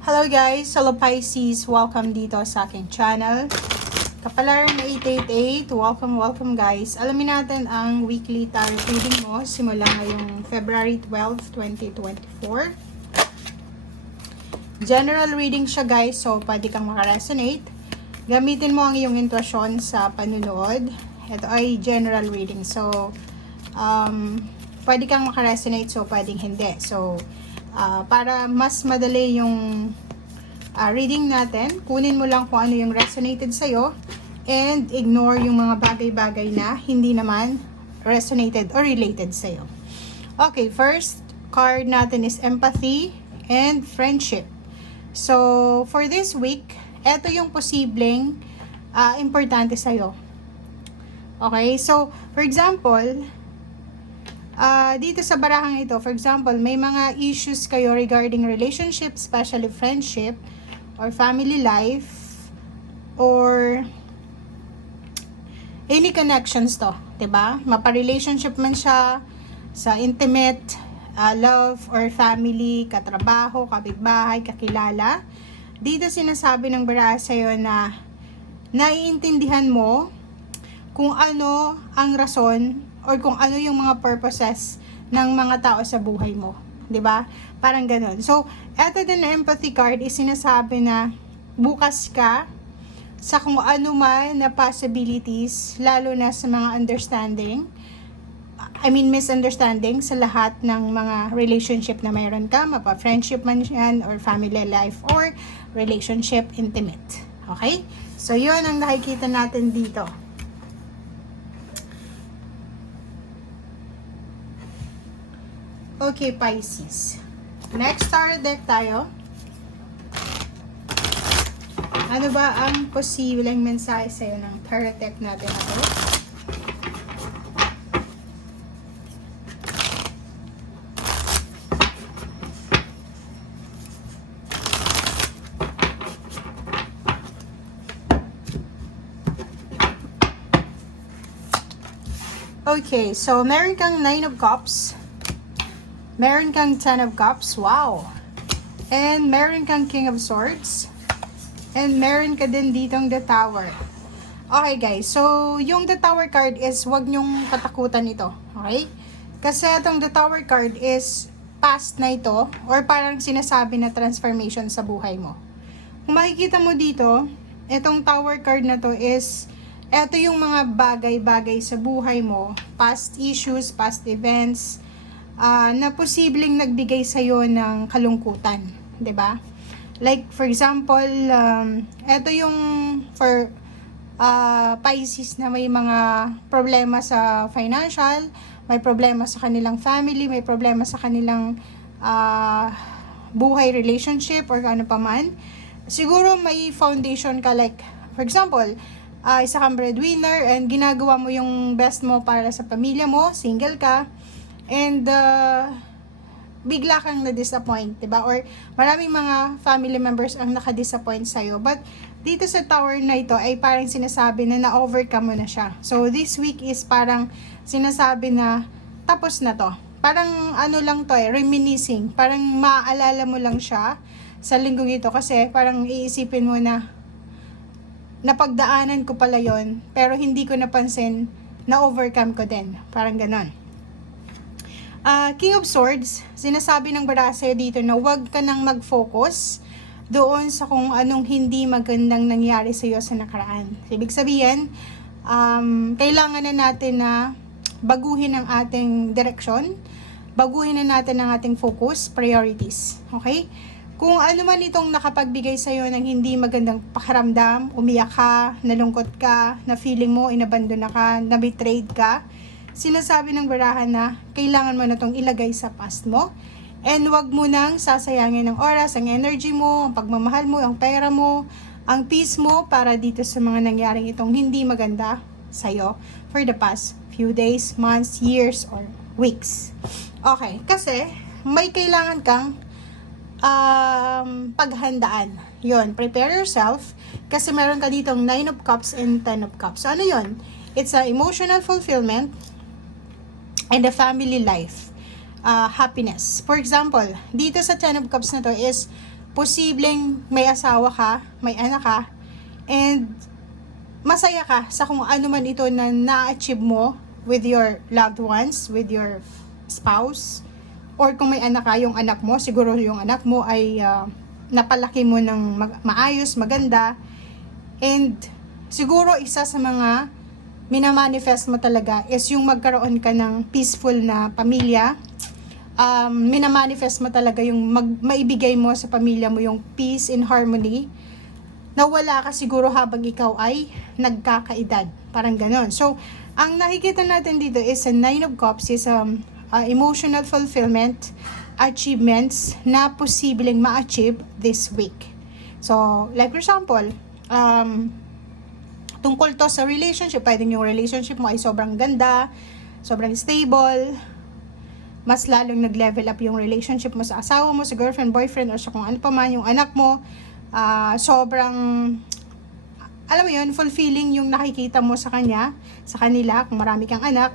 Hello guys! Hello Pisces! Welcome dito sa aking channel. Kapalaran 888, welcome guys. Alamin natin ang weekly tarot reading mo simula ngayong February 12, 2024. General reading siya guys, so pwede kang makaresonate. Gamitin mo ang iyong intuition sa panunood. Ito ay general reading, so pwede kang makaresonate, so pwedeng hindi. So para mas madali yung reading natin, kunin mo lang kung ano yung resonated sa'yo and ignore yung mga bagay-bagay na hindi naman resonated or related sa'yo. Okay, first card natin is empathy and friendship. So, for this week, eto yung posibleng importante sa'yo. Okay, so, for example, dito sa barahang ito, for example, may mga issues kayo regarding relationship, especially friendship, or family life, or any connections to, diba? Mapa-relationship man siya, sa intimate, love, or family, katrabaho, kapitbahay, kakilala. Dito sinasabi ng baraha sa'yo na naiintindihan mo kung ano ang rason or kung ano yung mga purposes ng mga tao sa buhay mo. 'Di ba? Parang ganun. So, eto din na empathy card is sinasabi na bukas ka sa kung ano man na possibilities, lalo na sa mga misunderstanding sa lahat ng mga relationship na mayroon ka, mapa-friendship man yan, or family life, or relationship intimate. Okay? So, yun ang nakikita natin dito. Okay, Pisces. Next tarot deck tayo. Ano ba ang posibleng mensahe sa'yo ng tarot deck natin na to? Okay, so meron kang 9 of Cups. Meron kang 10 of Cups, wow! And meron kang King of Swords. And meron ka din ditong the Tower. Okay guys, so yung the Tower card is wag nyong katakutan ito, okay? Kasi itong the Tower card is past na ito, or parang sinasabi na transformation sa buhay mo. Kung makikita mo dito, itong Tower card na to is, ito yung mga bagay-bagay sa buhay mo, past issues, past events, na posibleng nagbigay sa'yo ng kalungkutan, 'di ba? Like for example, ito yung for Pisces na may mga problema sa financial, may problema sa kanilang family, may problema sa kanilang buhay relationship or ano pa man. Siguro may foundation ka, like for example, isa kang breadwinner and ginagawa mo yung best mo para sa pamilya mo, single ka, and bigla kang na-disappoint, diba? Or maraming mga family members ang naka-disappoint sa'yo. But dito sa tower na ito ay parang sinasabi na na-overcome mo na siya. So this week is parang sinasabi na tapos na to. Parang ano lang to reminiscing. Parang maaalala mo lang siya sa linggong ito kasi parang iisipin mo na napagdaanan ko pala yon, pero hindi ko napansin na overcome ko din. Parang ganon. King of Swords, sinasabi ng barasa dito na huwag ka nang mag-focus doon sa kung anong hindi magandang nangyari sa iyo sa nakaraan. Ibig sabihin, kailangan na natin na baguhin ang ating direksyon, baguhin na natin ang ating focus, priorities. Okay? Kung ano man itong nakapagbigay sa iyo ng hindi magandang pakiramdam, umiyak ka, nalungkot ka, na feeling mo inabandon na ka, na-betrayed ka, sinasabi ng barahan na kailangan mo na itong ilagay sa past mo, and wag mo nang sasayangin ng oras, ang energy mo, ang pagmamahal mo, ang pera mo, ang peace mo para dito sa mga nangyaring itong hindi maganda sa'yo for the past few days, months, years, or weeks. Okay, kasi may kailangan kang paghandaan. Yon, prepare yourself kasi meron ka ditong 9 of Cups and 10 of Cups. So ano yon? It's a emotional fulfillment and a family life, happiness. For example, dito sa 10 of Cups na to is posibleng may asawa ka, may anak ka, and masaya ka sa kung ano man ito na na-achieve mo with your loved ones, with your spouse, or kung may anak ka, yung anak mo, siguro yung anak mo ay napalaki mo ng maayos, maganda, and siguro isa sa mga minamanifest mo talaga is yung magkaroon ka ng peaceful na pamilya. Minamanifest mo talaga yung maibigay mo sa pamilya mo yung peace and harmony na wala ka siguro habang ikaw ay nagkakaedad. Parang ganon. So, ang nakikita natin dito is a 9 of Cups is emotional fulfillment, achievements na posibleng ma-achieve this week. So, like for example, tungkol to sa relationship, pwedeng yung relationship mo ay sobrang ganda, sobrang stable, mas lalong nag-level up yung relationship mo sa asawa mo, sa girlfriend, boyfriend, or sa kung ano pa man, yung anak mo, sobrang, alam mo yun, fulfilling yung nakikita mo sa kanya, sa kanila, kung marami kang anak,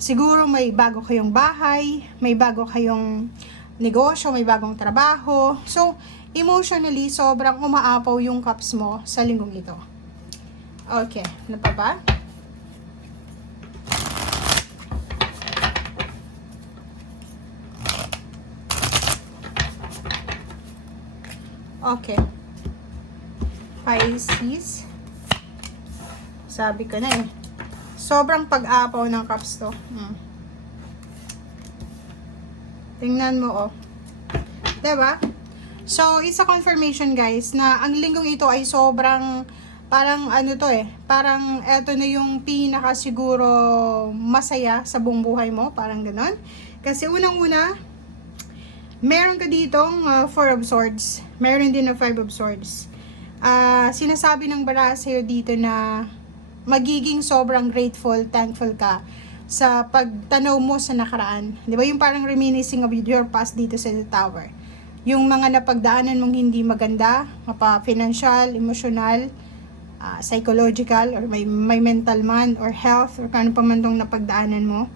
siguro may bago kayong bahay, may bago kayong negosyo, may bagong trabaho. So, emotionally, sobrang umaapaw yung cups mo sa linggong ito. Okay, ano pa ba? Okay. Pisces. Sabi ko na eh. Sobrang pag-apaw ng cups to. Tingnan mo, oh. Diba? So, it's a confirmation, guys, na ang linggong ito ay sobrang, parang ano to eh, parang eto na yung pinaka siguro masaya sa buong buhay mo. Parang ganon. Kasi unang-una, meron ka ditong 4 of Swords. Meron din na 5 of Swords. Sinasabi ng baraha sa'yo dito na magiging sobrang grateful, thankful ka sa pagtanaw mo sa nakaraan. Di ba yung parang reminiscing of your past dito sa The Tower. Yung mga napagdaanan mong hindi maganda, mapa-financial, emotional, psychological, or may mental man, or health, or kano pa man tong napagdaanan mo.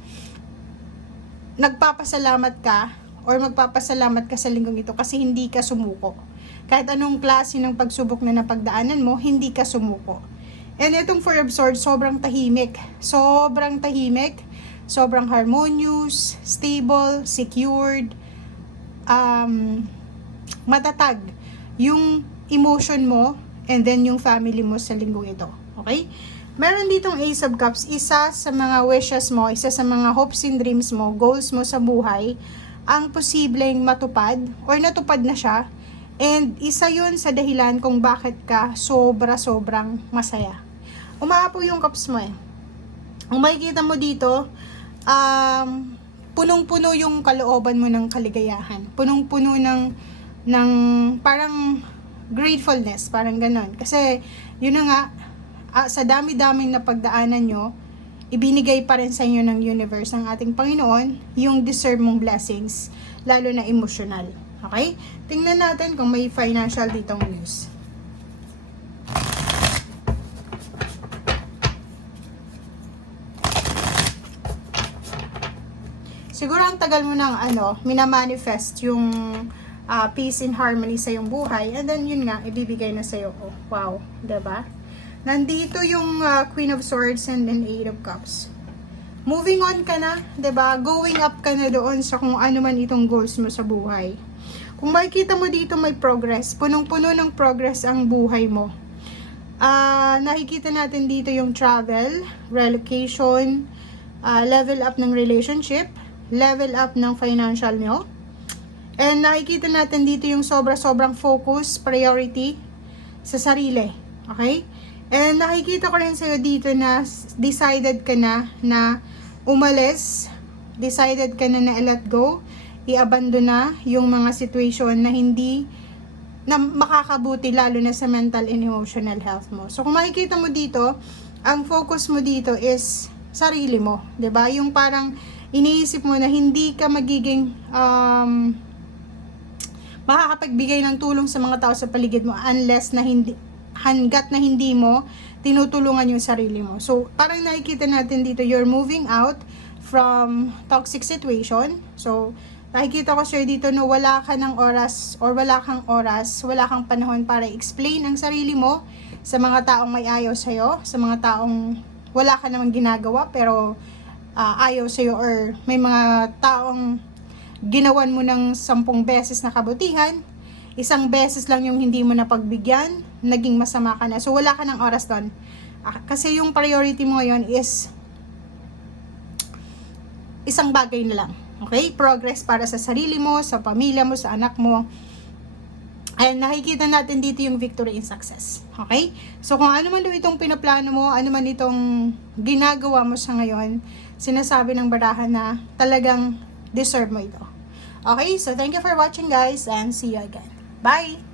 Nagpapasalamat ka, or magpapasalamat ka sa linggong ito kasi hindi ka sumuko. Kahit anong klase ng pagsubok na napagdaanan mo, hindi ka sumuko. And itong 4 of Swords, sobrang tahimik. Sobrang tahimik. Sobrang harmonious, stable, secured, matatag yung emotion mo and then yung family mo sa linggong ito. Okay? Meron ditong Ace of Cups, isa sa mga wishes mo, isa sa mga hopes and dreams mo, goals mo sa buhay, ang posibleng matupad or natupad na siya. And isa yun sa dahilan kung bakit ka sobra-sobrang masaya. Umaapaw yung cups mo eh. Kung makikita mo dito, punong-puno yung kalooban mo ng kaligayahan. Punong-puno ng parang gratefulness, parang ganon. Kasi yun na nga, sa dami-daming napagdaanan nyo, ibinigay pa rin sa inyo ng universe ng ating Panginoon yung deserve mong blessings, lalo na emotional. Okay? Tingnan natin kung may financial ditong news. Siguro ang tagal mo ng minamanifest yung peace and harmony sa yung buhay, and then yun nga, ibibigay na sa'yo. Oh, wow, diba? Nandito yung Queen of Swords and then 8 of Cups. Moving on ka na, 'di ba? Going up ka na doon sa kung ano man itong goals mo sa buhay. Kung makikita mo dito may progress, punong-puno ng progress ang buhay mo. Nakikita natin dito yung travel, relocation, level up ng relationship, level up ng financial nyo. And nakikita natin dito yung sobra-sobrang focus, priority sa sarili. Okay? And nakikita ko rin sa'yo dito na decided ka na umalis, decided ka na i-let go, i-abandon na yung mga situation na hindi na makakabuti lalo na sa mental and emotional health mo. So kung makikita mo dito, ang focus mo dito is sarili mo, 'di ba? Yung parang iniisip mo na hindi ka magiging makakapagbigay ng tulong sa mga tao sa paligid mo unless na hanggat na hindi mo tinutulungan yung sarili mo. So, parang nakikita natin dito, you're moving out from toxic situation. So, Nakikita ko sir dito no wala ka ng oras or wala kang panahon para explain ang sarili mo sa mga taong may ayaw sa'yo, sa mga taong wala ka namang ginagawa pero ayaw sa'yo, or may mga taong ginawan mo ng 10 beses na kabutihan, 1 beses lang yung hindi mo napagbigyan, naging masama ka na. So wala ka ng oras doon. Kasi yung priority mo ngayon is isang bagay na lang. Okay? Progress para sa sarili mo, sa pamilya mo, sa anak mo. And nakikita natin dito yung victory and success. Okay? So kung ano man itong pinaplano mo, ano man itong ginagawa mo sa ngayon, sinasabi ng barahan na talagang deserve mo ito. Okay? So thank you for watching guys and see you again. Bye!